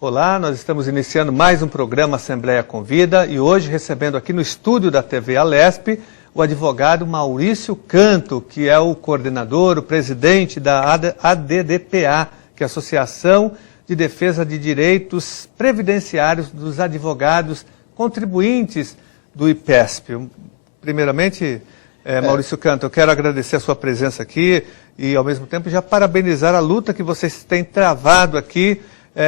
Olá, nós estamos iniciando mais um programa Assembleia Convida e hoje recebendo aqui no estúdio da TV Alesp o advogado Maurício Canto, que é o coordenador, o presidente da ADDPA, que é a Associação de Defesa de Direitos Previdenciários dos Advogados Contribuintes do IPESP. Primeiramente, Maurício Canto, eu quero agradecer a sua presença aqui e, ao mesmo tempo, já parabenizar a luta que vocês têm travado aqui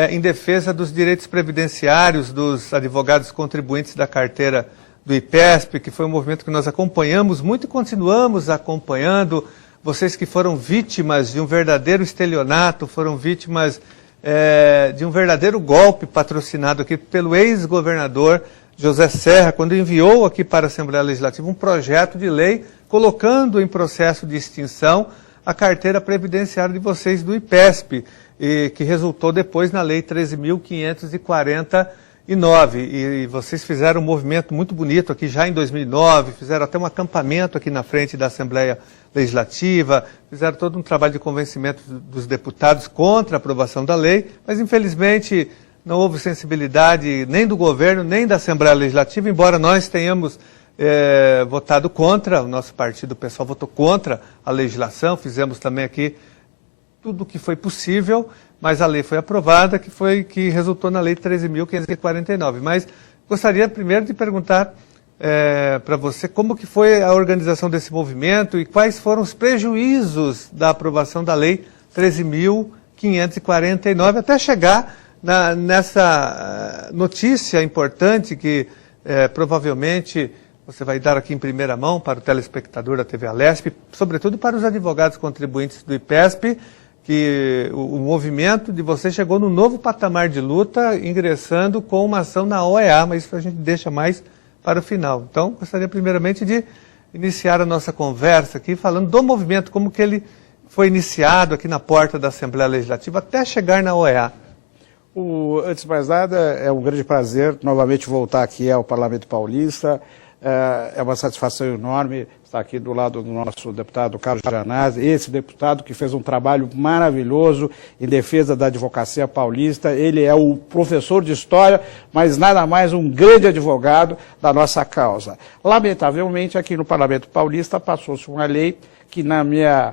em defesa dos direitos previdenciários dos advogados contribuintes da carteira do IPESP, que foi um movimento que nós acompanhamos muito e continuamos acompanhando. Vocês que foram vítimas de um verdadeiro estelionato, foram vítimas de um verdadeiro golpe patrocinado aqui pelo ex-governador José Serra, quando enviou aqui para a Assembleia Legislativa um projeto de lei colocando em processo de extinção a carteira previdenciária de vocês do IPESP, e que resultou depois na Lei 13.549. E vocês fizeram um movimento muito bonito aqui já em 2009, fizeram até um acampamento aqui na frente da Assembleia Legislativa, fizeram todo um trabalho de convencimento dos deputados contra a aprovação da lei, mas infelizmente não houve sensibilidade nem do governo, nem da Assembleia Legislativa, embora nós tenhamos votado contra, o nosso partido, o pessoal votou contra a legislação, fizemos também aqui tudo o que foi possível, mas a lei foi aprovada, que resultou na Lei 13.549. Mas gostaria primeiro de perguntar para você como que foi a organização desse movimento e quais foram os prejuízos da aprovação da Lei 13.549, até chegar nessa notícia importante que provavelmente você vai dar aqui em primeira mão para o telespectador da TV Alesp, sobretudo para os advogados contribuintes do IPESP, que o movimento de você chegou no novo patamar de luta, ingressando com uma ação na OEA, mas isso a gente deixa mais para o final. Então, gostaria primeiramente de iniciar a nossa conversa aqui, falando do movimento, como que ele foi iniciado aqui na porta da Assembleia Legislativa, até chegar na OEA. Antes de mais nada, é um grande prazer novamente voltar aqui ao Parlamento Paulista. É uma satisfação enorme estar aqui do lado do nosso deputado Carlos Gianazzi, esse deputado que fez um trabalho maravilhoso em defesa da advocacia paulista. Ele é o professor de história, mas nada mais um grande advogado da nossa causa. Lamentavelmente, aqui no Parlamento Paulista passou-se uma lei que, na minha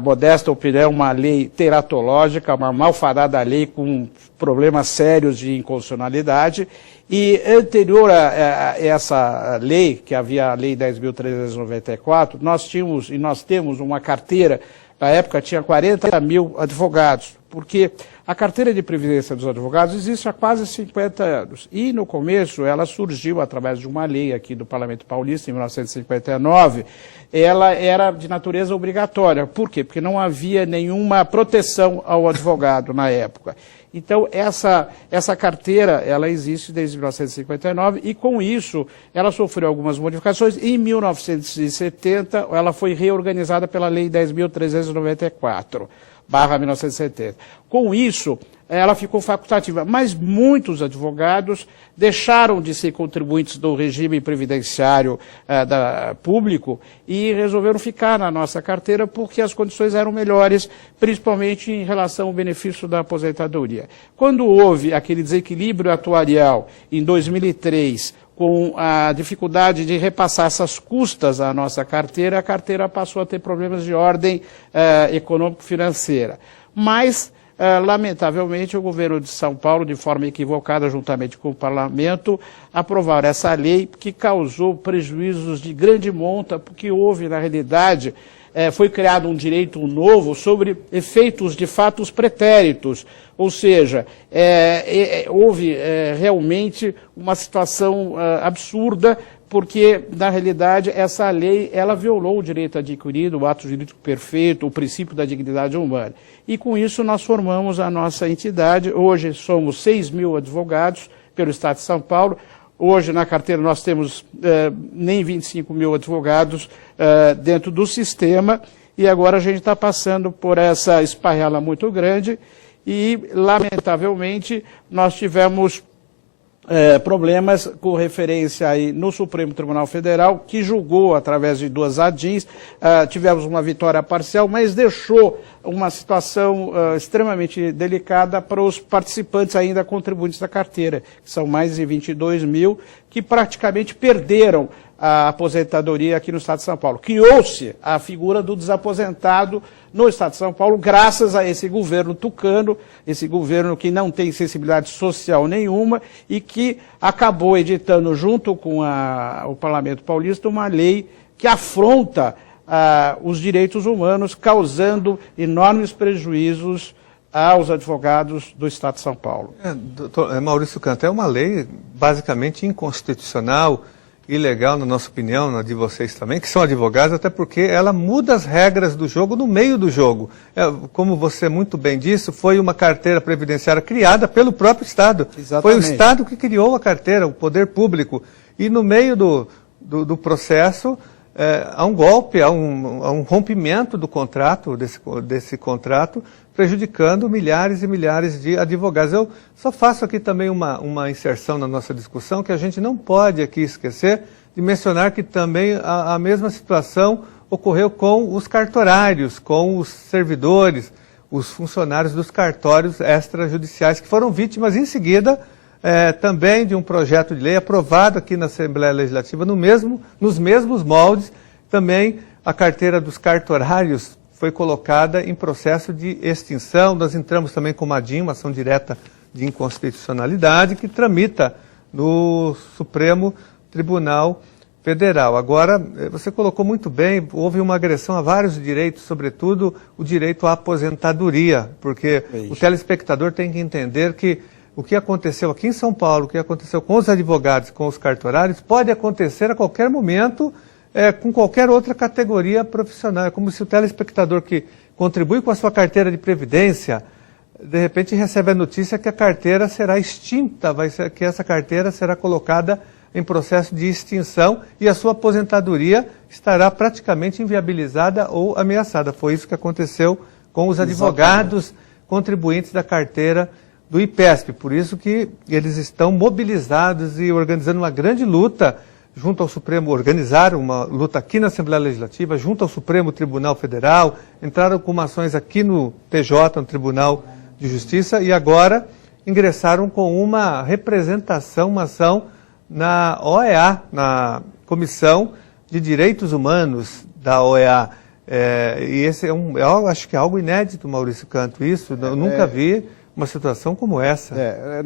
modesta opinião, uma lei teratológica, uma malfadada lei com problemas sérios de inconstitucionalidade. E anterior a essa lei, que havia a Lei 10.394, nós temos uma carteira, na época tinha 40 mil advogados, porque a carteira de previdência dos advogados existe há quase 50 anos. E no começo ela surgiu através de uma lei aqui do Parlamento Paulista, em 1959, ela era de natureza obrigatória. Por quê? Porque não havia nenhuma proteção ao advogado na época. Então, essa carteira, ela existe desde 1959 e, com isso, ela sofreu algumas modificações. Em 1970, ela foi reorganizada pela Lei 10.394/1970. Com isso, ela ficou facultativa, mas muitos advogados deixaram de ser contribuintes do regime previdenciário público e resolveram ficar na nossa carteira porque as condições eram melhores, principalmente em relação ao benefício da aposentadoria. Quando houve aquele desequilíbrio atuarial em 2003, com a dificuldade de repassar essas custas à nossa carteira, a carteira passou a ter problemas de ordem econômico-financeira. Mas lamentavelmente, o governo de São Paulo, de forma equivocada, juntamente com o parlamento, aprovaram essa lei que causou prejuízos de grande monta, porque houve, na realidade, foi criado um direito novo sobre efeitos de fatos pretéritos, ou seja, houve realmente uma situação absurda, porque, na realidade, essa lei ela violou o direito adquirido, o ato jurídico perfeito, o princípio da dignidade humana. E, com isso, nós formamos a nossa entidade. Hoje somos 6 mil advogados pelo Estado de São Paulo. Hoje, na carteira, nós temos nem 25 mil advogados dentro do sistema. E agora a gente está passando por essa esparrela muito grande e, lamentavelmente, nós tivemos problemas com referência aí no Supremo Tribunal Federal, que julgou através de 2 ADIs, tivemos uma vitória parcial, mas deixou uma situação extremamente delicada para os participantes ainda contribuintes da carteira, que são mais de 22 mil, que praticamente perderam a aposentadoria aqui no Estado de São Paulo. Criou-se a figura do desaposentado no Estado de São Paulo, graças a esse governo tucano, esse governo que não tem sensibilidade social nenhuma e que acabou editando, junto com o Parlamento Paulista, uma lei que afronta os direitos humanos, causando enormes prejuízos aos advogados do Estado de São Paulo. Doutor Maurício Canto, é uma lei basicamente inconstitucional, ilegal, na nossa opinião, na de vocês também, que são advogados, até porque ela muda as regras do jogo no meio do jogo. Como você muito bem disse, foi uma carteira previdenciária criada pelo próprio Estado. Exatamente. Foi o Estado que criou a carteira, o poder público. E no meio do processo, há um golpe, há um rompimento do contrato, desse contrato, prejudicando milhares e milhares de advogados. Eu só faço aqui também uma inserção na nossa discussão, que a gente não pode aqui esquecer de mencionar que também a mesma situação ocorreu com os cartorários, com os servidores, os funcionários dos cartórios extrajudiciais, que foram vítimas em seguida também de um projeto de lei aprovado aqui na Assembleia Legislativa, nos mesmos moldes. Também a carteira dos cartorários foi colocada em processo de extinção. Nós entramos também com uma DIN, uma ação direta de inconstitucionalidade, que tramita no Supremo Tribunal Federal. Agora, você colocou muito bem, houve uma agressão a vários direitos, sobretudo o direito à aposentadoria, porque o telespectador tem que entender que o que aconteceu aqui em São Paulo, o que aconteceu com os advogados, com os cartorários, pode acontecer a qualquer momento com qualquer outra categoria profissional. É como se o telespectador que contribui com a sua carteira de previdência, de repente recebe a notícia que a carteira será extinta, que essa carteira será colocada em processo de extinção e a sua aposentadoria estará praticamente inviabilizada ou ameaçada. Foi isso que aconteceu com os advogados contribuintes da carteira do IPESP. Por isso que eles estão mobilizados e organizando uma grande luta junto ao Supremo, organizaram uma luta aqui na Assembleia Legislativa, junto ao Supremo Tribunal Federal, entraram com ações aqui no TJ, no Tribunal de Justiça, e agora ingressaram com uma representação, uma ação na OEA, na Comissão de Direitos Humanos da OEA. E esse eu acho que é algo inédito, Maurício Canto, isso, eu nunca vi uma situação como essa.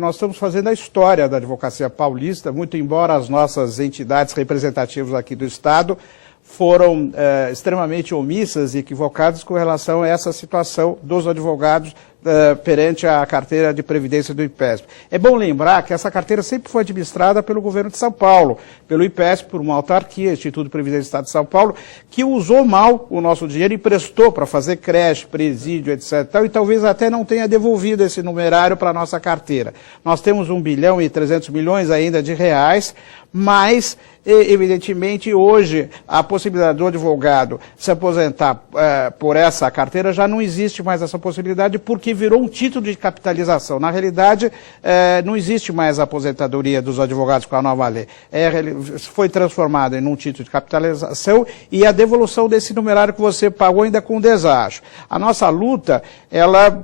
Nós estamos fazendo a história da advocacia paulista, muito embora as nossas entidades representativas aqui do Estado foram extremamente omissas e equivocadas com relação a essa situação dos advogados perante a carteira de previdência do IPESP. É bom lembrar que essa carteira sempre foi administrada pelo governo de São Paulo, pelo IPESP, por uma autarquia, Instituto de Previdência do Estado de São Paulo, que usou mal o nosso dinheiro e emprestou para fazer creche, presídio, etc. E talvez até não tenha devolvido esse numerário para a nossa carteira. Nós temos 1 bilhão e 300 milhões ainda de reais, mas evidentemente, hoje, a possibilidade do advogado se aposentar por essa carteira já não existe mais essa possibilidade, porque virou um título de capitalização. Na realidade, não existe mais a aposentadoria dos advogados com a nova lei. Foi transformada em um título de capitalização e a devolução desse numerário que você pagou ainda com deságio. A nossa luta, ela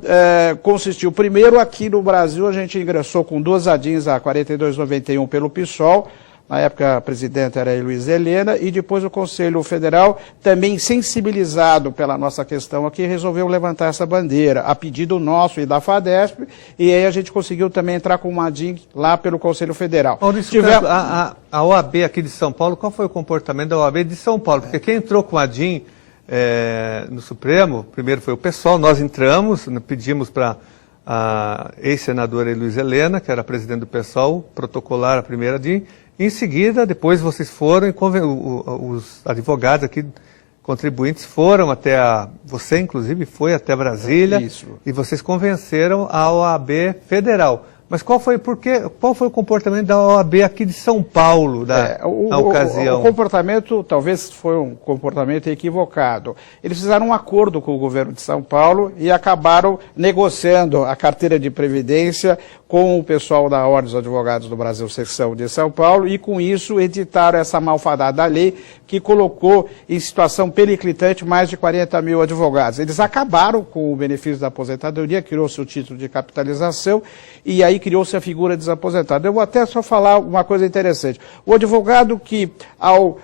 consistiu, primeiro, aqui no Brasil, a gente ingressou com 2 ADINs a 4291 pelo PSOL. Na época, a presidenta era a Luísa Helena, e depois o Conselho Federal, também sensibilizado pela nossa questão aqui, resolveu levantar essa bandeira, a pedido nosso e da FADESP, e aí a gente conseguiu também entrar com uma DIN lá pelo Conselho Federal. Maurício, a OAB aqui de São Paulo, qual foi o comportamento da OAB de São Paulo? Porque quem entrou com a DIN no Supremo, primeiro foi o PSOL, nós entramos, pedimos para a ex-senadora Luísa Helena, que era presidente do PSOL, protocolar a primeira DIN. Em seguida, depois vocês foram, os advogados aqui, contribuintes, foram até você inclusive foi até Brasília. Isso. E vocês convenceram a OAB Federal. Mas qual foi o comportamento da OAB aqui de São Paulo na ocasião? O comportamento talvez foi um comportamento equivocado. Eles fizeram um acordo com o governo de São Paulo e acabaram negociando a carteira de previdência com o pessoal da Ordem dos Advogados do Brasil, seção de São Paulo, e com isso editaram essa malfadada lei que colocou em situação periclitante mais de 40 mil advogados. Eles acabaram com o benefício da aposentadoria, criou-se o título de capitalização e aí criou-se a figura desaposentado. Eu vou até só falar uma coisa interessante. O advogado que, ao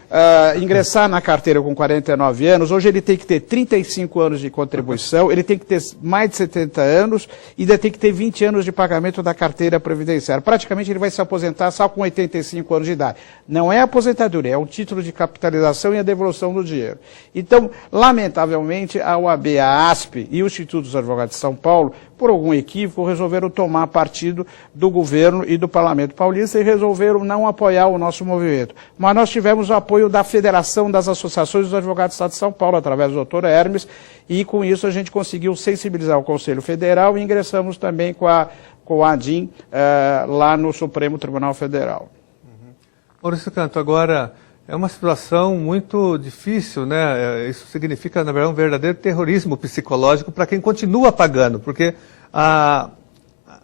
ingressar na carteira com 49 anos, hoje ele tem que ter 35 anos de contribuição, ele tem que ter mais de 70 anos e ainda tem que ter 20 anos de pagamento da carteira previdenciária. Praticamente ele vai se aposentar só com 85 anos de idade. Não é aposentadoria, é um título de capitalização e a devolução do dinheiro. Então, lamentavelmente, a OAB, a ASP e o Instituto dos Advogados de São Paulo, por algum equívoco, resolveram tomar partido do governo e do Parlamento Paulista e resolveram não apoiar o nosso movimento. Mas nós tivemos o apoio da Federação das Associações dos Advogados do Estado de São Paulo, através do Dr. Hermes, e com isso a gente conseguiu sensibilizar o Conselho Federal e ingressamos também com a ADIM lá no Supremo Tribunal Federal. Maurício Canto, agora é uma situação muito difícil, né? Isso significa, na verdade, um verdadeiro terrorismo psicológico para quem continua pagando, porque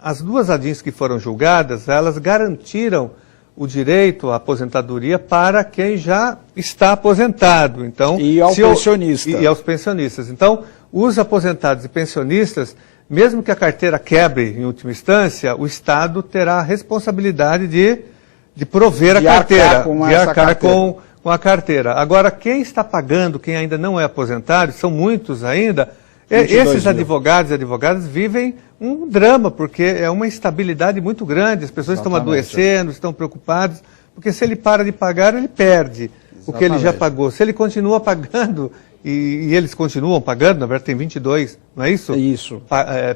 as duas ADIMs que foram julgadas, elas garantiram o direito à aposentadoria para quem já está aposentado. Então, e ao pensionista. E aos pensionistas. Então, os aposentados e pensionistas, mesmo que a carteira quebre em última instância, o Estado terá a responsabilidade de prover a carteira, de arcar com a carteira. Agora, quem está pagando, quem ainda não é aposentado, são muitos ainda, esses advogados e advogadas vivem um drama, porque é uma instabilidade muito grande, as pessoas estão adoecendo, estão preocupadas, porque se ele para de pagar, ele perde o que ele já pagou. Se ele continua pagando, e eles continuam pagando, na verdade tem 22, não é isso? É isso.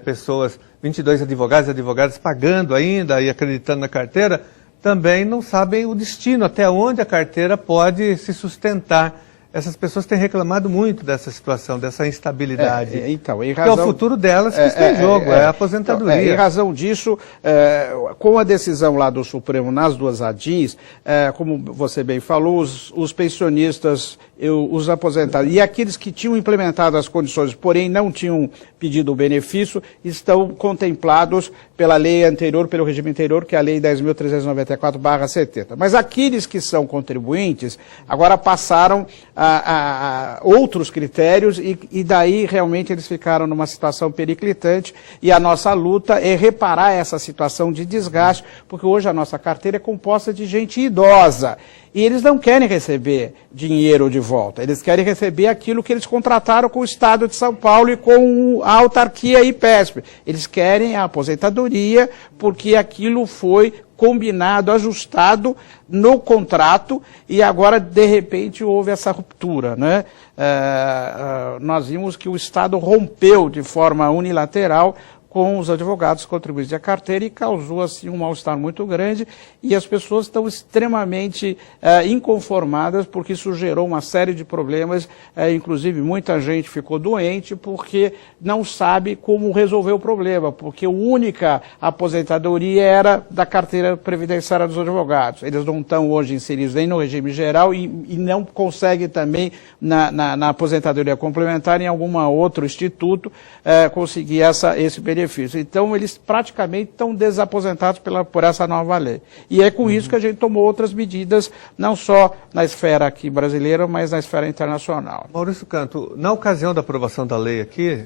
Pessoas, 22 advogados e advogadas pagando ainda e acreditando na carteira, também não sabem o destino, até onde a carteira pode se sustentar. Essas pessoas têm reclamado muito dessa situação, dessa instabilidade. Então, em razão, razão, porque é o futuro delas que está em jogo, é a aposentadoria. Então, em razão disso, com a decisão lá do Supremo nas duas ADIMs, como você bem falou, os pensionistas, os aposentados e aqueles que tinham implementado as condições, porém não tinham pedido o benefício, estão contemplados pela lei anterior, pelo regime anterior, que é a Lei 10.394/70. Mas aqueles que são contribuintes, agora passaram a outros critérios e daí realmente eles ficaram numa situação periclitante e a nossa luta é reparar essa situação de desgaste, porque hoje a nossa carteira é composta de gente idosa. E eles não querem receber dinheiro de volta, eles querem receber aquilo que eles contrataram com o Estado de São Paulo e com a autarquia IPESP. Eles querem a aposentadoria porque aquilo foi combinado, ajustado no contrato e agora, de repente, houve essa ruptura, né? Nós vimos que o Estado rompeu de forma unilateral com os advogados contribuintes da carteira e causou assim um mal-estar muito grande e as pessoas estão extremamente inconformadas porque isso gerou uma série de problemas, inclusive muita gente ficou doente porque não sabe como resolver o problema, porque a única aposentadoria era da carteira previdenciária dos advogados. Eles não estão hoje inseridos nem no regime geral e não conseguem também na aposentadoria complementar em algum outro instituto conseguir esse benefício. Então, eles praticamente estão desaposentados por essa nova lei. E é com isso que a gente tomou outras medidas, não só na esfera aqui brasileira, mas na esfera internacional. Maurício Canto, na ocasião da aprovação da lei aqui,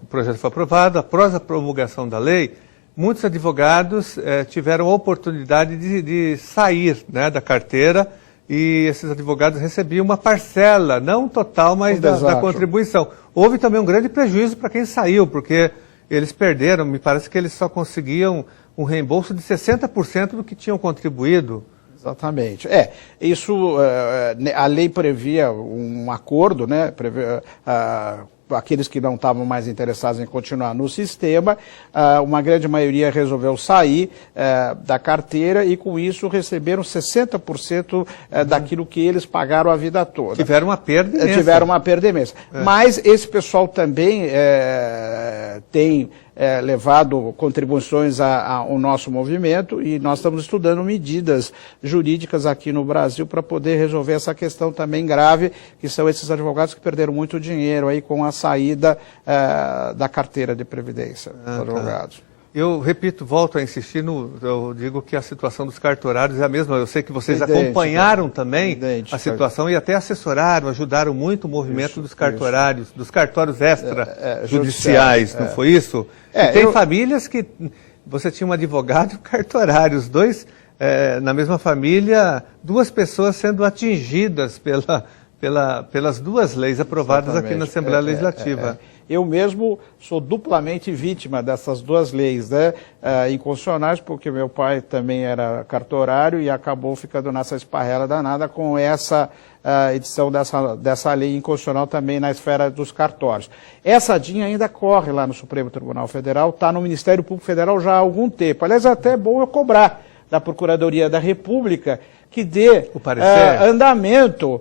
o projeto foi aprovado, após a promulgação da lei, muitos advogados tiveram a oportunidade de sair, né, da carteira e esses advogados recebiam uma parcela, não total, mas da contribuição. Houve também um grande prejuízo para quem saiu, porque eles perderam, me parece que eles só conseguiam um reembolso de 60% do que tinham contribuído. Exatamente. Isso, a lei previa um acordo, né, aqueles que não estavam mais interessados em continuar no sistema, uma grande maioria resolveu sair da carteira e, com isso, receberam 60% daquilo que eles pagaram a vida toda. Tiveram uma perda imensa. Tiveram uma perda imensa. Mas esse pessoal também tem levado contribuições ao nosso movimento e nós estamos estudando medidas jurídicas aqui no Brasil para poder resolver essa questão também grave, que são esses advogados que perderam muito dinheiro aí com a saída da carteira de previdência dos advogados. Eu repito, volto a insistir, eu digo que a situação dos cartorários é a mesma. Eu sei que vocês acompanharam também a situação e até assessoraram, ajudaram muito o movimento dos cartorários, dos cartórios extrajudiciais, não foi isso? Tem famílias que você tinha um advogado e um cartorário, os dois, na mesma família, duas pessoas sendo atingidas pelas duas leis aprovadas aqui na Assembleia Legislativa. Eu mesmo sou duplamente vítima dessas duas leis, né, inconstitucionais, porque meu pai também era cartorário e acabou ficando nessa esparrela danada com essa edição dessa lei inconstitucional também na esfera dos cartórios. Essa DIN ainda corre lá no Supremo Tribunal Federal, está no Ministério Público Federal já há algum tempo. Aliás, até é bom eu cobrar da Procuradoria da República que dê andamento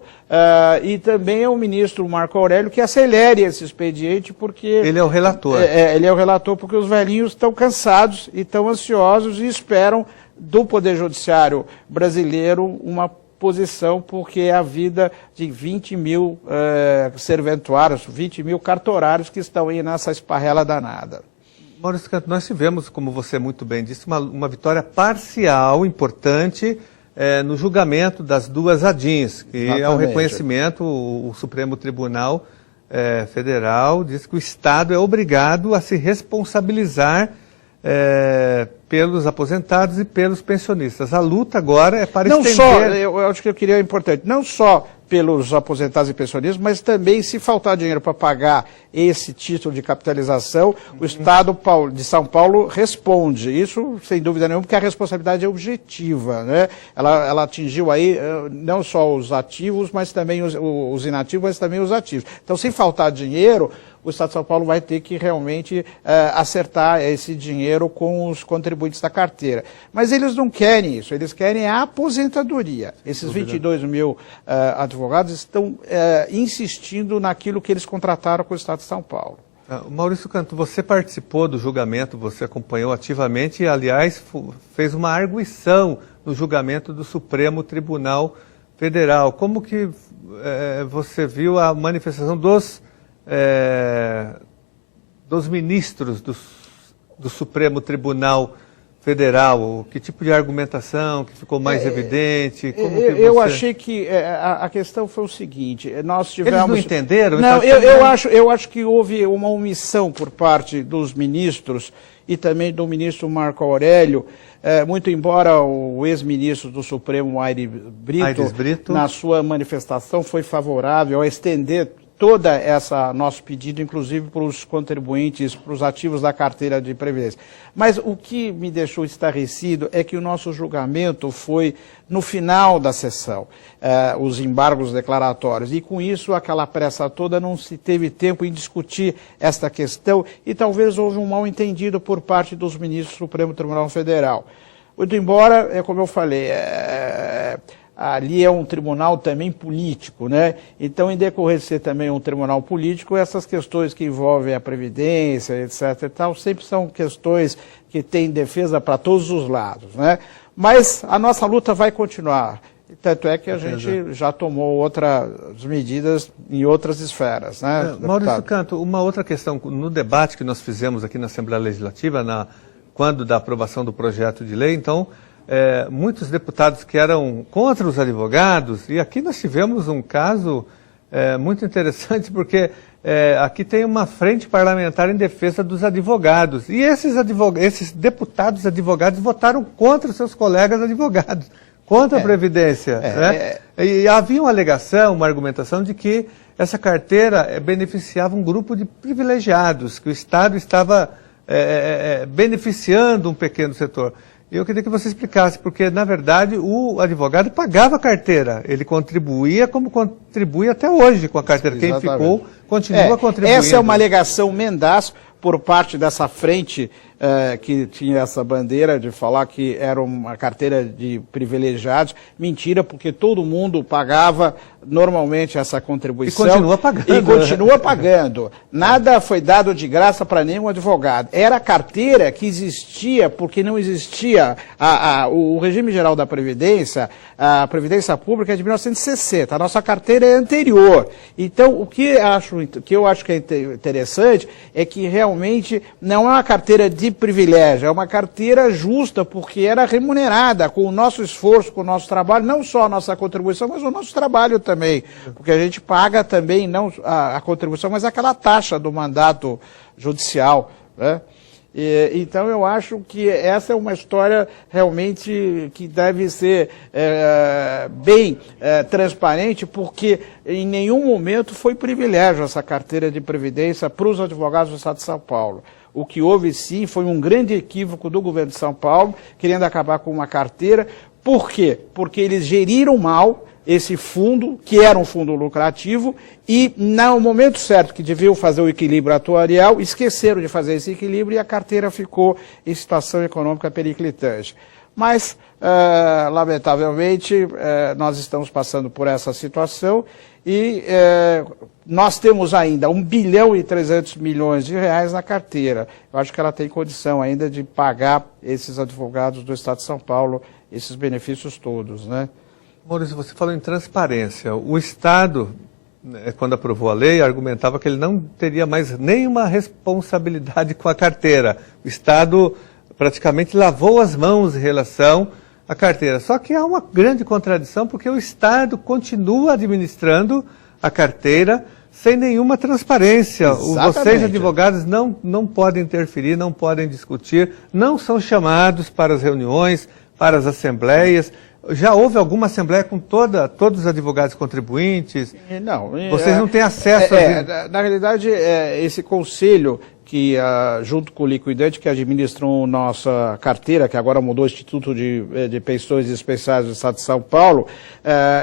e também é o ministro Marco Aurélio que acelere esse expediente, porque... Ele é o relator. Ele é o relator porque os velhinhos estão cansados e estão ansiosos e esperam do Poder Judiciário brasileiro uma posição, porque é a vida de 20 mil serventuários, 20 mil cartorários que estão aí nessa esparrela danada. Maurício Canto, nós tivemos, como você muito bem disse, uma vitória parcial importante no julgamento das duas ADINs, que é um reconhecimento, o Supremo Tribunal Federal diz que o Estado é obrigado a se responsabilizar pelos aposentados e pelos pensionistas. A luta agora é para estender... Não só, eu acho que eu queria importante, não só pelos aposentados e pensionistas, mas também se faltar dinheiro para pagar esse título de capitalização, o Estado de São Paulo responde. Isso, sem dúvida nenhuma, porque a responsabilidade é objetiva, né? Ela atingiu aí não só os ativos, mas também os inativos, mas também os ativos. Então, se faltar dinheiro, o Estado de São Paulo vai ter que realmente acertar esse dinheiro com os contribuintes da carteira. Mas eles não querem isso, eles querem a aposentadoria. Esses 22 mil advogados estão insistindo naquilo que eles contrataram com o Estado de São Paulo. Maurício Canto, você participou do julgamento, você acompanhou ativamente e, aliás, fez uma arguição no julgamento do Supremo Tribunal Federal. Como que você viu a manifestação dos ministros do Supremo Tribunal Federal? Que tipo de argumentação que ficou mais evidente? Eu achei que a questão foi o seguinte, nós tivemos... Eles não entenderam? Não, eu acho que houve uma omissão por parte dos ministros e também do ministro Marco Aurélio, muito embora o ex-ministro do Supremo, Aires Brito, na sua manifestação foi favorável a estender toda essa nosso pedido, inclusive para os contribuintes, para os ativos da carteira de previdência. Mas o que me deixou estarrecido é que o nosso julgamento foi no final da sessão, os embargos declaratórios, e com isso aquela pressa toda não se teve tempo em discutir esta questão e talvez houve um mal-entendido por parte dos ministros do Supremo Tribunal Federal. Muito embora, como eu falei, ali é um tribunal também político, né? Então, em decorrer de ser também um tribunal político, essas questões que envolvem a Previdência, etc. e tal, sempre são questões que têm defesa para todos os lados, né? Mas a nossa luta vai continuar. Tanto é que a gente já tomou outras medidas em outras esferas, né? Maurício Canto, uma outra questão, no debate que nós fizemos aqui na Assembleia Legislativa, quando da aprovação do projeto de lei, então, muitos deputados que eram contra os advogados, e aqui nós tivemos um caso muito interessante, porque aqui tem uma frente parlamentar em defesa dos advogados, e esses deputados advogados votaram contra os seus colegas advogados, contra a Previdência. Né? E havia uma alegação, uma argumentação de que essa carteira beneficiava um grupo de privilegiados, que o Estado estava beneficiando um pequeno setor. Eu queria que você explicasse, porque, na verdade, o advogado pagava a carteira. Ele contribuía como contribui até hoje com a carteira. Quem ficou continua contribuindo. Essa é uma alegação mendaço por parte dessa frente que tinha essa bandeira de falar que era uma carteira de privilegiados. Mentira, porque todo mundo pagava normalmente essa contribuição. E continua pagando. E continua pagando. Nada foi dado de graça para nenhum advogado. Era a carteira que existia porque não existia o regime geral da Previdência, a Previdência Pública é de 1960. A nossa carteira é anterior. Então, o que eu acho que é interessante é que realmente não é uma carteira de de privilégio, é uma carteira justa, porque era remunerada com o nosso esforço, com o nosso trabalho, não só a nossa contribuição, mas o nosso trabalho também, porque a gente paga também não a contribuição, mas aquela taxa do mandato judicial, né? Então, eu acho que essa é uma história realmente que deve ser bem transparente, porque em nenhum momento foi privilégio essa carteira de previdência para os advogados do Estado de São Paulo. O que houve, sim, foi um grande equívoco do governo de São Paulo, querendo acabar com uma carteira. Por quê? Porque eles geriram mal esse fundo, que era um fundo lucrativo, e no momento certo que deviam fazer o equilíbrio atuarial, esqueceram de fazer esse equilíbrio e a carteira ficou em situação econômica periclitante. Mas, lamentavelmente, nós estamos passando por essa situação e nós temos ainda 1 bilhão e 300 milhões de reais na carteira. Eu acho que ela tem condição ainda de pagar esses advogados do Estado de São Paulo, esses benefícios todos, né? Maurício, você falou em transparência. O Estado, quando aprovou a lei, argumentava que ele não teria mais nenhuma responsabilidade com a carteira. O Estado praticamente lavou as mãos em relação à carteira. Só que há uma grande contradição, porque o Estado continua administrando a carteira sem nenhuma transparência. Vocês, advogados, não podem interferir, não podem discutir, não são chamados para as reuniões, para as assembleias. Já houve alguma assembleia com todos os advogados contribuintes? Não. Vocês não têm acesso a... Na realidade, esse conselho que, junto com o liquidante, que administram nossa carteira, que agora mudou o Instituto de Pensões Especiais do Estado de São Paulo,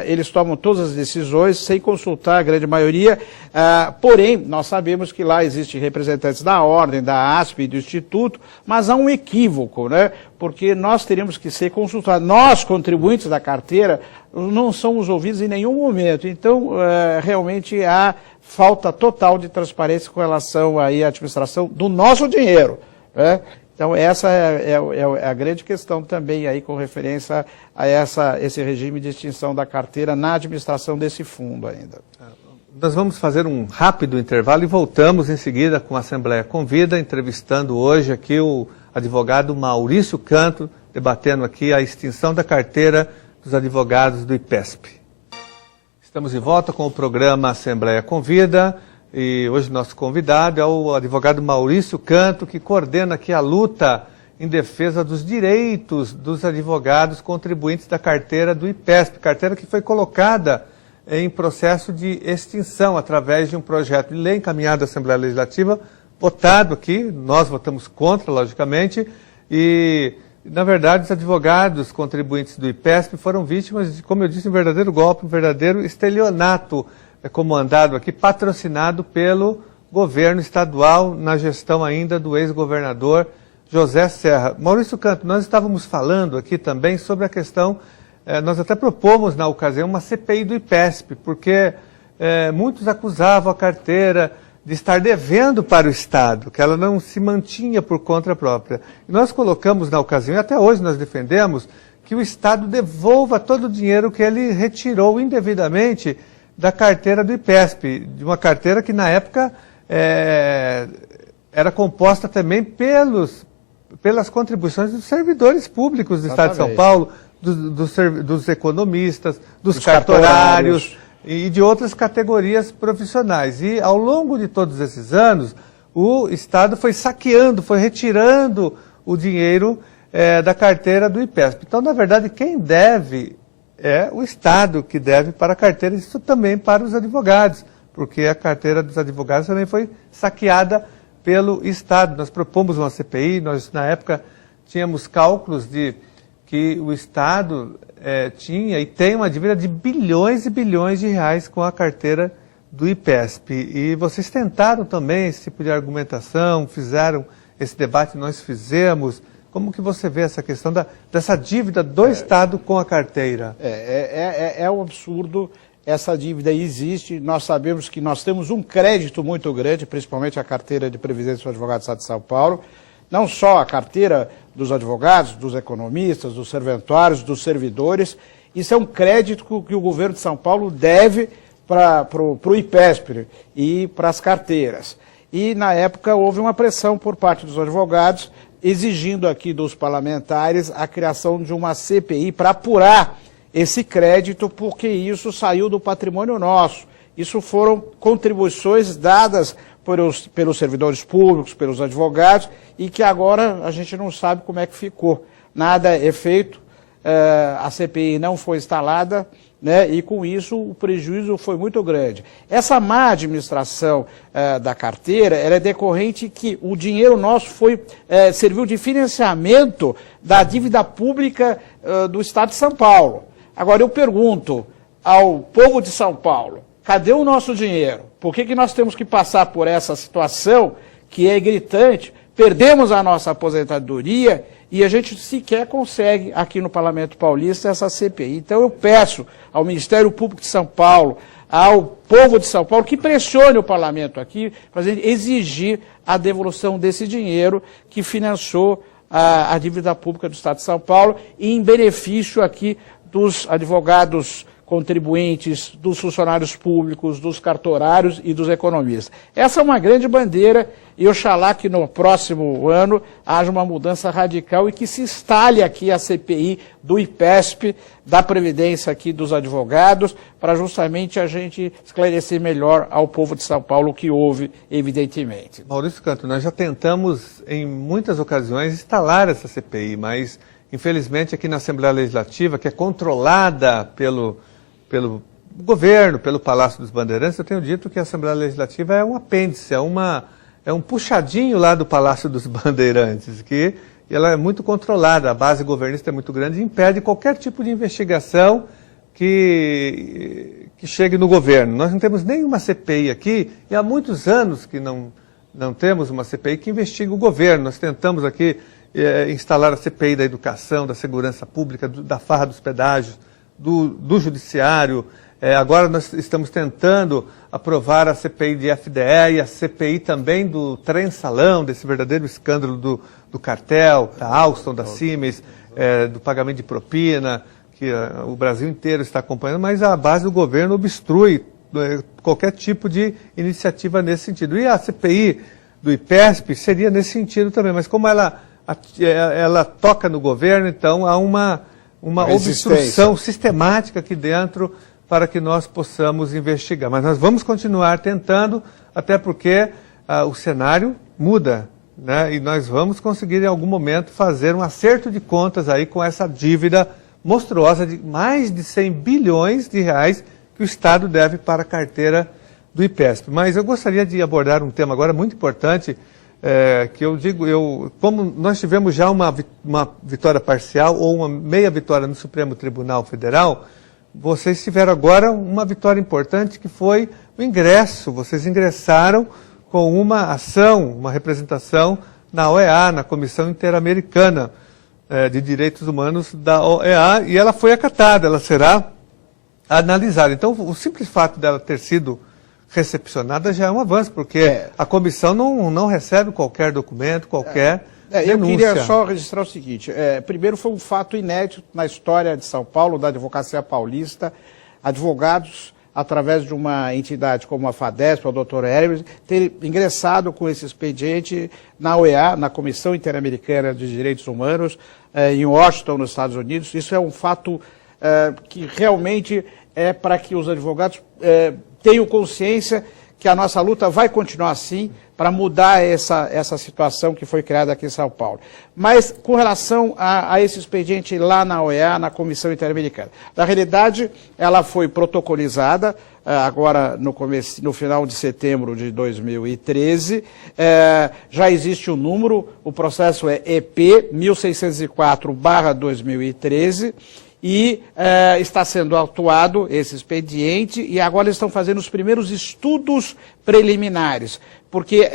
eles tomam todas as decisões sem consultar a grande maioria, porém, nós sabemos que lá existem representantes da Ordem, da ASP e do Instituto, mas há um equívoco, né? Porque nós teríamos que ser consultados. Nós, contribuintes da carteira, não somos ouvidos em nenhum momento. Então, realmente há falta total de transparência com relação aí à administração do nosso dinheiro, né? Então, essa é a grande questão também aí com referência a esse regime de extinção da carteira na administração desse fundo ainda. Nós vamos fazer um rápido intervalo e voltamos em seguida com a Assembleia Convida, entrevistando hoje aqui o advogado Maurício Canto, debatendo aqui a extinção da carteira dos advogados do IPESP. Estamos de volta com o programa Assembleia Convida e hoje nosso convidado é o advogado Maurício Canto, que coordena aqui a luta em defesa dos direitos dos advogados contribuintes da carteira do IPESP, carteira que foi colocada em processo de extinção através de um projeto de lei encaminhado à Assembleia Legislativa, votado aqui, nós votamos contra, logicamente, e, na verdade, os advogados contribuintes do IPESP foram vítimas de, como eu disse, um verdadeiro golpe, um verdadeiro estelionato comandado aqui, patrocinado pelo governo estadual, na gestão ainda do ex-governador José Serra. Maurício Canto, nós estávamos falando aqui também sobre a questão, nós até propomos na ocasião uma CPI do IPESP, porque muitos acusavam a carteira de estar devendo para o Estado, que ela não se mantinha por conta própria. E nós colocamos na ocasião, e até hoje nós defendemos, que o Estado devolva todo o dinheiro que ele retirou indevidamente da carteira do IPESP, de uma carteira que na época era composta também pelas contribuições dos servidores públicos do Estado de São Paulo, dos economistas, dos cartorários e de outras categorias profissionais. E ao longo de todos esses anos, o Estado foi saqueando, foi retirando o dinheiro da carteira do IPESP. Então, na verdade, quem deve é o Estado que deve para a carteira, isso também para os advogados, porque a carteira dos advogados também foi saqueada pelo Estado. Nós propomos uma CPI, nós na época tínhamos cálculos de que o Estado tinha e tem uma dívida de bilhões e bilhões de reais com a carteira do IPESP. E vocês tentaram também esse tipo de argumentação, fizeram esse debate, nós fizemos. Como que você vê essa questão dessa dívida do Estado com a carteira? É um absurdo, essa dívida existe, nós sabemos que nós temos um crédito muito grande, principalmente a carteira de Previdência do Advogado do Estado de São Paulo, não só a carteira dos advogados, dos economistas, dos serventuários, dos servidores. Isso é um crédito que o governo de São Paulo deve para o IPESP e para as carteiras. E, na época, houve uma pressão por parte dos advogados exigindo aqui dos parlamentares a criação de uma CPI para apurar esse crédito, porque isso saiu do patrimônio nosso. Isso foram contribuições dadas pelos servidores públicos, pelos advogados, e que agora a gente não sabe como é que ficou. Nada é feito, a CPI não foi instalada, né, e com isso o prejuízo foi muito grande. Essa má administração da carteira, ela é decorrente que o dinheiro nosso serviu de financiamento da dívida pública do Estado de São Paulo. Agora eu pergunto ao povo de São Paulo, cadê o nosso dinheiro? Por que nós temos que passar por essa situação que é gritante? Perdemos a nossa aposentadoria e a gente sequer consegue aqui no Parlamento Paulista essa CPI. Então eu peço ao Ministério Público de São Paulo, ao povo de São Paulo, que pressione o Parlamento aqui para exigir a devolução desse dinheiro que financiou a dívida pública do Estado de São Paulo e em benefício aqui dos advogados contribuintes, dos funcionários públicos, dos cartorários e dos economistas. Essa é uma grande bandeira e oxalá que no próximo ano haja uma mudança radical e que se instale aqui a CPI do IPESP, da Previdência aqui dos advogados, para justamente a gente esclarecer melhor ao povo de São Paulo o que houve, evidentemente. Maurício Canto, nós já tentamos em muitas ocasiões instalar essa CPI, mas infelizmente aqui na Assembleia Legislativa, que é controlada pelo governo, pelo Palácio dos Bandeirantes, eu tenho dito que a Assembleia Legislativa é um apêndice, é um puxadinho lá do Palácio dos Bandeirantes, que ela é muito controlada, a base governista é muito grande e impede qualquer tipo de investigação que chegue no governo. Nós não temos nenhuma CPI aqui, e há muitos anos que não temos uma CPI que investiga o governo. Nós tentamos aqui instalar a CPI da educação, da segurança pública, da farra dos pedágios, do judiciário. Agora nós estamos tentando aprovar a CPI de FDE e a CPI também do trem-salão, desse verdadeiro escândalo do cartel, da Alstom, da Siemens, do pagamento de propina, que o Brasil inteiro está acompanhando, mas a base do governo obstrui qualquer tipo de iniciativa nesse sentido. E a CPI do IPESP seria nesse sentido também, mas como ela toca no governo, então há uma obstrução sistemática aqui dentro para que nós possamos investigar. Mas nós vamos continuar tentando, até porque o cenário muda, né? E nós vamos conseguir em algum momento fazer um acerto de contas aí com essa dívida monstruosa de mais de 100 bilhões de reais que o Estado deve para a carteira do IPESP. Mas eu gostaria de abordar um tema agora muito importante, que eu digo, como nós tivemos já uma vitória parcial ou uma meia vitória no Supremo Tribunal Federal, vocês tiveram agora uma vitória importante que foi o ingresso. Vocês ingressaram com uma ação, uma representação na OEA, na Comissão Interamericana de Direitos Humanos da OEA, e ela foi acatada, ela será analisada. Então, o simples fato dela ter sido recepcionada já é um avanço, porque a comissão não recebe qualquer documento, qualquer denúncia. Eu queria só registrar o seguinte, primeiro foi um fato inédito na história de São Paulo, da advocacia paulista, advogados, através de uma entidade como a FADESP, o Dr. Hermes, ter ingressado com esse expediente na OEA, na Comissão Interamericana de Direitos Humanos, em Washington, nos Estados Unidos. Isso é um fato que realmente é para que os advogados tenham consciência que a nossa luta vai continuar assim para mudar essa situação que foi criada aqui em São Paulo. Mas com relação a esse expediente lá na OEA, na Comissão Interamericana, na realidade ela foi protocolizada agora no final de setembro de 2013, já existe um número, o processo é EP 1604/2013, e está sendo atuado esse expediente e agora eles estão fazendo os primeiros estudos preliminares, porque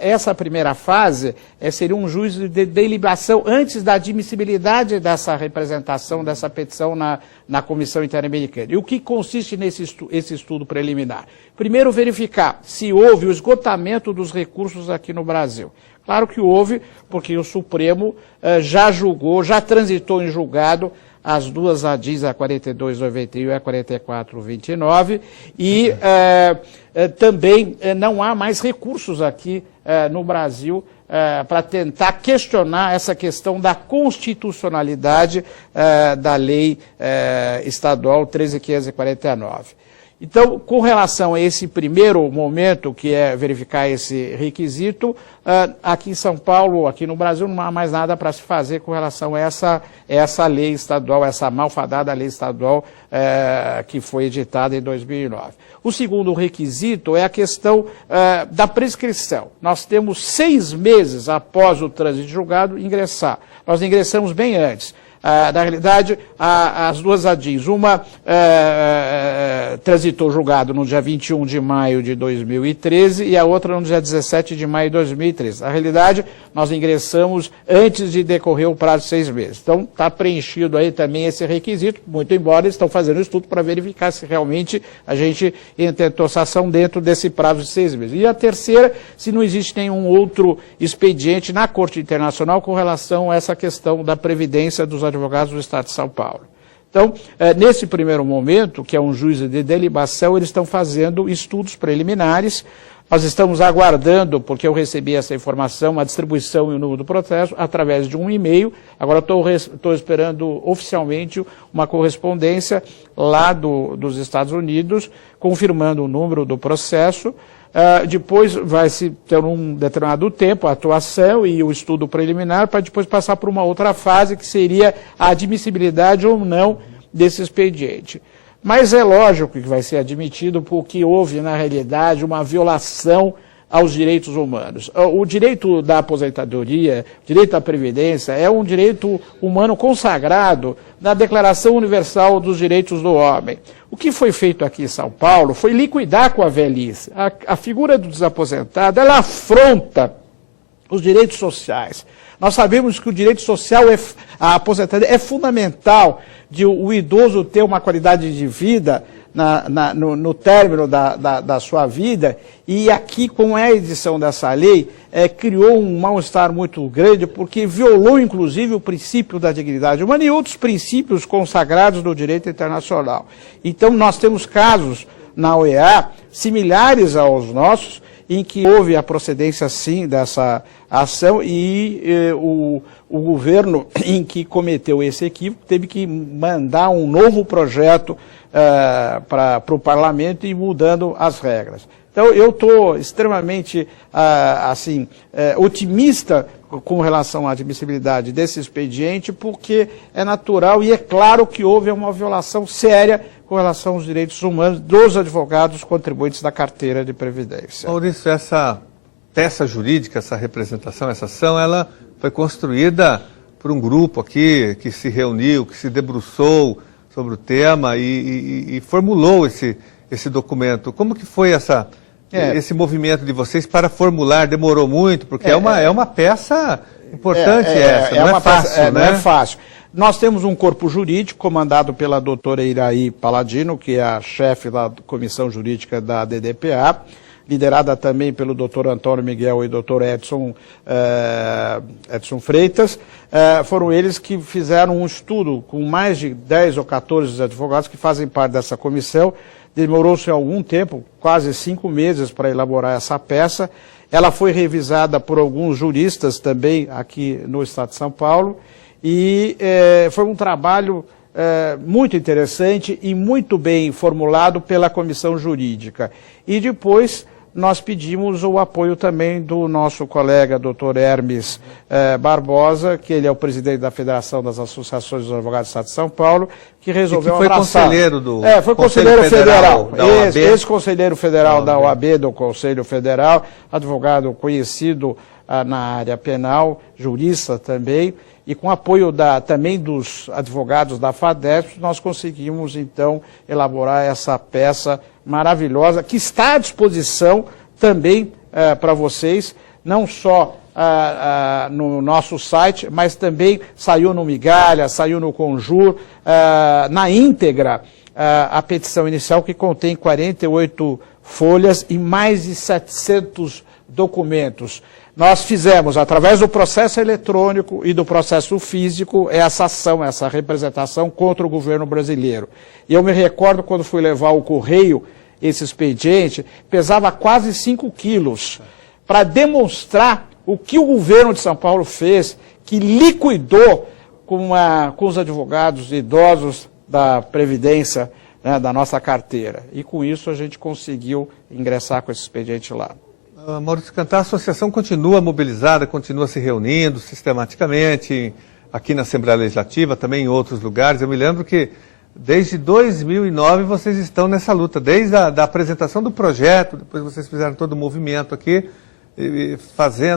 essa primeira fase seria um juízo de deliberação antes da admissibilidade dessa representação, dessa petição na Comissão Interamericana. E o que consiste esse estudo preliminar? Primeiro, verificar se houve o esgotamento dos recursos aqui no Brasil. Claro que houve, porque o Supremo já julgou, já transitou em julgado as duas ADIs, a 4291 e a 4429, e também não há mais recursos aqui no Brasil para tentar questionar essa questão da constitucionalidade da lei estadual 13.549. Então, com relação a esse primeiro momento, que é verificar esse requisito, aqui em São Paulo, aqui no Brasil, não há mais nada para se fazer com relação a essa lei estadual, essa malfadada lei estadual que foi editada em 2009. O segundo requisito é a questão da prescrição. Nós temos 6 meses após o trânsito de julgado ingressar. Nós ingressamos bem antes. Na realidade, as duas ADIs, uma transitou julgado no dia 21 de maio de 2013 e a outra no dia 17 de maio de 2013. Na realidade, nós ingressamos antes de decorrer o prazo de 6 meses. Então, está preenchido aí também esse requisito, muito embora eles estão fazendo um estudo para verificar se realmente a gente intentou essa ação dentro desse prazo de 6 meses. E a terceira, se não existe nenhum outro expediente na Corte Internacional com relação a essa questão da previdência dos advogados do Estado de São Paulo. Então, nesse primeiro momento, que é um juízo de delibação, eles estão fazendo estudos preliminares. Nós estamos aguardando, porque eu recebi essa informação, a distribuição e o número do processo através de um e-mail. Agora estou esperando oficialmente uma correspondência lá dos Estados Unidos, confirmando o número do processo. Depois vai se ter um determinado tempo a atuação e o estudo preliminar para depois passar por uma outra fase que seria a admissibilidade ou não desse expediente. Mas é lógico que vai ser admitido porque houve, na realidade, uma violação aos direitos humanos. O direito da aposentadoria, o direito à previdência, é um direito humano consagrado na Declaração Universal dos Direitos do Homem. O que foi feito aqui em São Paulo foi liquidar com a velhice. A figura do desaposentado, ela afronta os direitos sociais. Nós sabemos que o direito social, a aposentadoria, é fundamental de o idoso ter uma qualidade de vida no término da sua vida, e aqui, com a edição dessa lei, criou um mal-estar muito grande, porque violou, inclusive, o princípio da dignidade humana e outros princípios consagrados no direito internacional. Então, nós temos casos na OEA similares aos nossos, em que houve a procedência, sim, dessa ação e o governo em que cometeu esse equívoco teve que mandar um novo projeto para o parlamento e mudando as regras. Então, eu estou extremamente otimista com relação à admissibilidade desse expediente, porque é natural e é claro que houve uma violação séria com relação aos direitos humanos dos advogados contribuintes da carteira de Previdência. Maurício, essa peça jurídica, essa representação, essa ação, ela foi construída por um grupo aqui que se reuniu, que se debruçou sobre o tema e formulou esse documento. Como que foi esse movimento de vocês para formular? Demorou muito, porque é uma peça importante não é fácil, né? Não é fácil. Nós temos um corpo jurídico comandado pela doutora Iraí Paladino, que é a chefe da comissão jurídica da DDPA, liderada também pelo doutor Antônio Miguel e doutor Edson Freitas. Foram eles que fizeram um estudo com mais de 10 ou 14 advogados que fazem parte dessa comissão. Demorou-se algum tempo, quase 5 meses, para elaborar essa peça. Ela foi revisada por alguns juristas também aqui no Estado de São Paulo e foi um trabalho muito interessante e muito bem formulado pela comissão jurídica. E depois nós pedimos o apoio também do nosso colega, doutor Hermes Barbosa, que ele é o presidente da Federação das Associações dos Advogados do Estado de São Paulo, que resolveu abraçar. Foi conselheiro do foi conselheiro federal da OAB. Ex-conselheiro federal da OAB, do Conselho Federal, advogado conhecido na área penal, jurista também, e com apoio também dos advogados da FADESP, nós conseguimos, então, elaborar essa peça maravilhosa, que está à disposição também para vocês, não só no nosso site, mas também saiu no Migalha, saiu no Conjur, na íntegra, a petição inicial, que contém 48 folhas e mais de 700 documentos. Nós fizemos, através do processo eletrônico e do processo físico, essa ação, essa representação contra o governo brasileiro. E eu me recordo, quando fui levar ao correio esse expediente, pesava quase 5 quilos, para demonstrar o que o governo de São Paulo fez, que liquidou com os advogados idosos da Previdência, né, da nossa carteira. E com isso a gente conseguiu ingressar com esse expediente lá. Maurício Cantar, a associação continua mobilizada, continua se reunindo sistematicamente aqui na Assembleia Legislativa, também em outros lugares. Eu me lembro que desde 2009 vocês estão nessa luta, desde a apresentação do projeto, depois vocês fizeram todo o movimento aqui,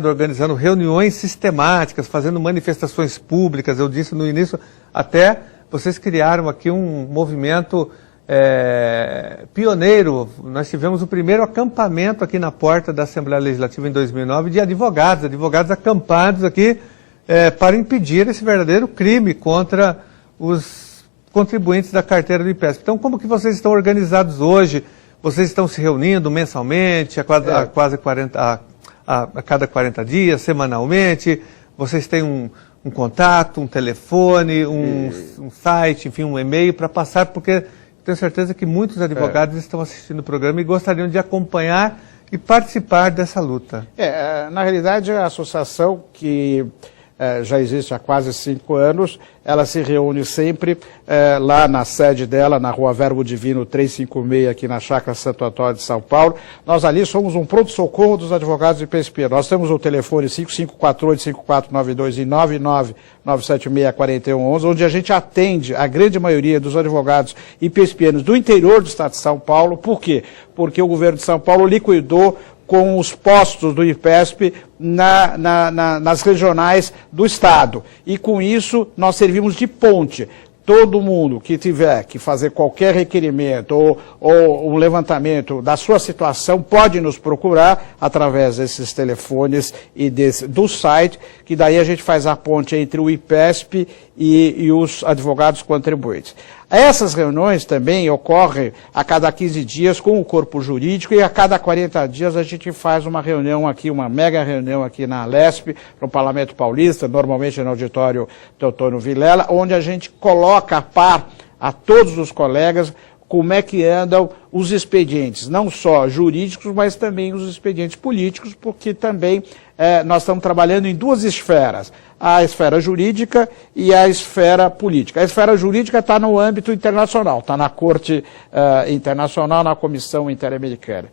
organizando reuniões sistemáticas, fazendo manifestações públicas. Eu disse no início, até vocês criaram aqui um movimento pioneiro. Nós tivemos o primeiro acampamento aqui na porta da Assembleia Legislativa em 2009 de advogados acampados aqui para impedir esse verdadeiro crime contra os contribuintes da carteira do IPESP. Então, como que vocês estão organizados hoje? Vocês estão se reunindo mensalmente, a cada 40 dias, semanalmente? Vocês têm um contato, um telefone, um site, enfim, um e-mail para passar, porque tenho certeza que muitos advogados estão assistindo o programa e gostariam de acompanhar e participar dessa luta. Na realidade, a associação, que já existe há quase 5 anos, ela se reúne sempre lá na sede dela, na Rua Verbo Divino 356, aqui na Chácara Santo Antônio de São Paulo. Nós ali somos um pronto-socorro dos advogados de PSP. Nós temos o telefone 5548-5492 e 99976-4111, onde a gente atende a grande maioria dos advogados IPSPianos do interior do estado de São Paulo. Por quê? Porque o governo de São Paulo liquidou com os postos do IPESP nas regionais do Estado. E com isso nós servimos de ponte. Todo mundo que tiver que fazer qualquer requerimento ou um levantamento da sua situação pode nos procurar através desses telefones e do site, que daí a gente faz a ponte entre o IPESP e os advogados contribuintes. Essas reuniões também ocorrem a cada 15 dias com o corpo jurídico, e a cada 40 dias a gente faz uma reunião aqui, uma mega reunião aqui na Alesp, no Parlamento Paulista, normalmente no auditório Teotônio Vilela, onde a gente coloca a par a todos os colegas como é que andam os expedientes, não só jurídicos, mas também os expedientes políticos, porque também nós estamos trabalhando em 2 esferas, a esfera jurídica e a esfera política. A esfera jurídica está no âmbito internacional, está na Corte Internacional, na Comissão Interamericana.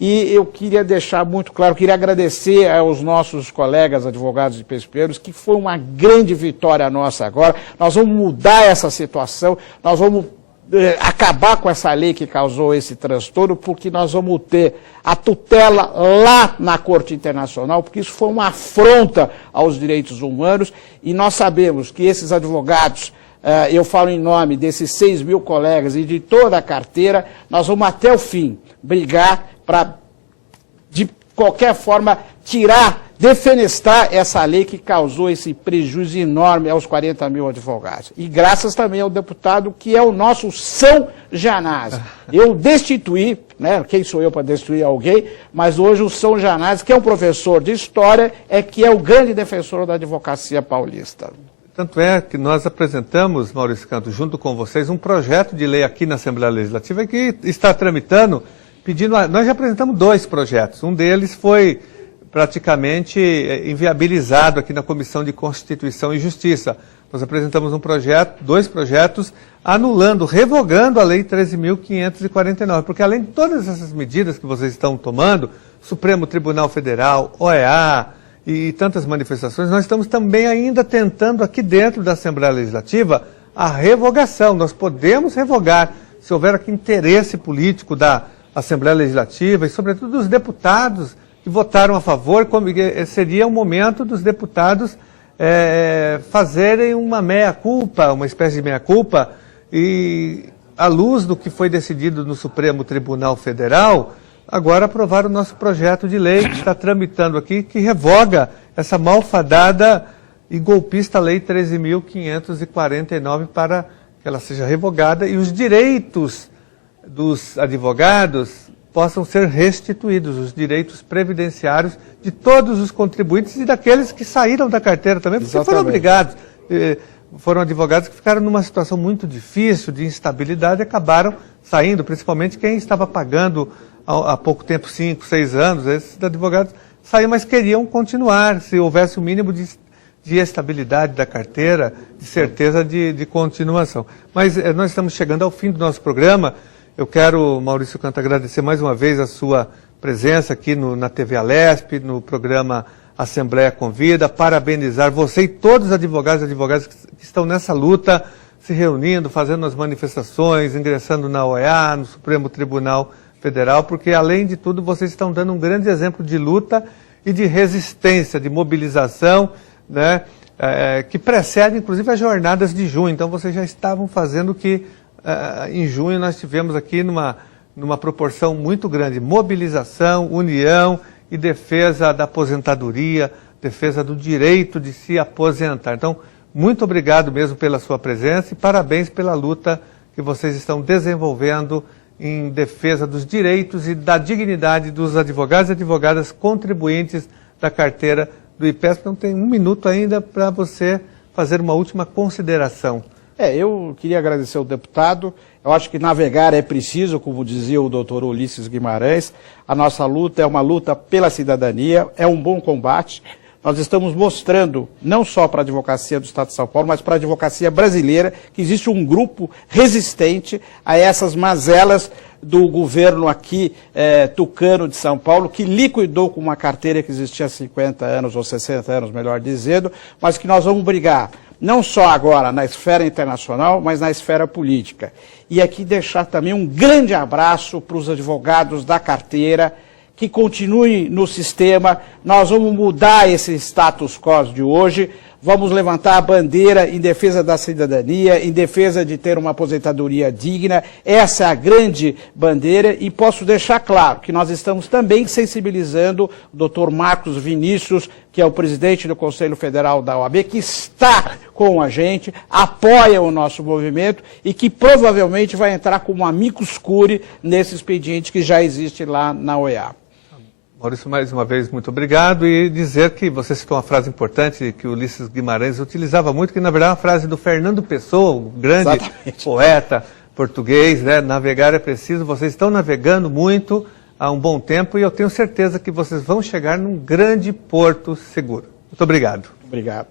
E eu queria deixar muito claro, queria agradecer aos nossos colegas advogados e PSPianos, que foi uma grande vitória nossa agora. Nós vamos mudar essa situação, nós vamos acabar com essa lei que causou esse transtorno, porque nós vamos ter a tutela lá na Corte Internacional, porque isso foi uma afronta aos direitos humanos, e nós sabemos que esses advogados, eu falo em nome desses 6 mil colegas e de toda a carteira, nós vamos até o fim brigar para, de qualquer forma, defenestrar essa lei que causou esse prejuízo enorme aos 40 mil advogados. E graças também ao deputado, que é o nosso São Janás. Eu destituí, né, quem sou eu para destituir alguém, mas hoje o São Janás, que é um professor de história, que é o grande defensor da advocacia paulista. Tanto é que nós apresentamos, Maurício Canto, junto com vocês, um projeto de lei aqui na Assembleia Legislativa que está tramitando, nós já apresentamos 2 projetos. Um deles foi praticamente inviabilizado aqui na Comissão de Constituição e Justiça. Nós apresentamos 2 projetos revogando a Lei 13.549, porque além de todas essas medidas que vocês estão tomando, Supremo Tribunal Federal, OEA e tantas manifestações, nós estamos também ainda tentando aqui dentro da Assembleia Legislativa a revogação. Nós podemos revogar, se houver aqui interesse político da Assembleia Legislativa e sobretudo dos deputados que votaram a favor, seria o momento dos deputados fazerem uma meia-culpa, uma espécie de meia-culpa, e à luz do que foi decidido no Supremo Tribunal Federal, agora aprovar o nosso projeto de lei que está tramitando aqui, que revoga essa malfadada e golpista Lei 13.549 para que ela seja revogada e os direitos dos advogados possam ser restituídos, os direitos previdenciários de todos os contribuintes e daqueles que saíram da carteira também, porque foram obrigados. Foram advogados que ficaram numa situação muito difícil, de instabilidade, e acabaram saindo, principalmente quem estava pagando há pouco tempo, 5, 6 anos, esses advogados sair, mas queriam continuar, se houvesse o mínimo de estabilidade da carteira, de certeza de continuação. Mas nós estamos chegando ao fim do nosso programa. Eu quero, Maurício Canto, agradecer mais uma vez a sua presença aqui na TV Alesp, no programa Assembleia Convida, parabenizar você e todos os advogados e advogadas que estão nessa luta, se reunindo, fazendo as manifestações, ingressando na OEA, no Supremo Tribunal Federal, porque, além de tudo, vocês estão dando um grande exemplo de luta e de resistência, de mobilização, né, que precede, inclusive, as jornadas de junho. Então, vocês já estavam fazendo o que, em junho, nós tivemos aqui numa proporção muito grande, mobilização, união e defesa da aposentadoria, defesa do direito de se aposentar. Então, muito obrigado mesmo pela sua presença e parabéns pela luta que vocês estão desenvolvendo em defesa dos direitos e da dignidade dos advogados e advogadas contribuintes da carteira do IPESP. Então tem 1 minuto ainda para você fazer uma última consideração. Eu queria agradecer ao deputado. Eu acho que navegar é preciso, como dizia o doutor Ulisses Guimarães. A nossa luta é uma luta pela cidadania, é um bom combate. Nós estamos mostrando, não só para a advocacia do Estado de São Paulo, mas para a advocacia brasileira, que existe um grupo resistente a essas mazelas do governo aqui tucano de São Paulo, que liquidou com uma carteira que existia há 50 anos, ou 60 anos, melhor dizendo, mas que nós vamos brigar, não só agora na esfera internacional, mas na esfera política. E aqui deixar também um grande abraço para os advogados da carteira, que continue no sistema. Nós vamos mudar esse status quo de hoje, vamos levantar a bandeira em defesa da cidadania, em defesa de ter uma aposentadoria digna. Essa é a grande bandeira e posso deixar claro que nós estamos também sensibilizando o doutor Marcos Vinícius, que é o presidente do Conselho Federal da OAB, que está com a gente, apoia o nosso movimento e que provavelmente vai entrar como amicus curiae nesse expediente que já existe lá na OEA. Maurício, mais uma vez, muito obrigado. E dizer que você citou uma frase importante que o Ulisses Guimarães utilizava muito, que na verdade é uma frase do Fernando Pessoa, o grande poeta português, né? Navegar é preciso. Vocês estão navegando muito há um bom tempo e eu tenho certeza que vocês vão chegar num grande porto seguro. Muito obrigado. Obrigado.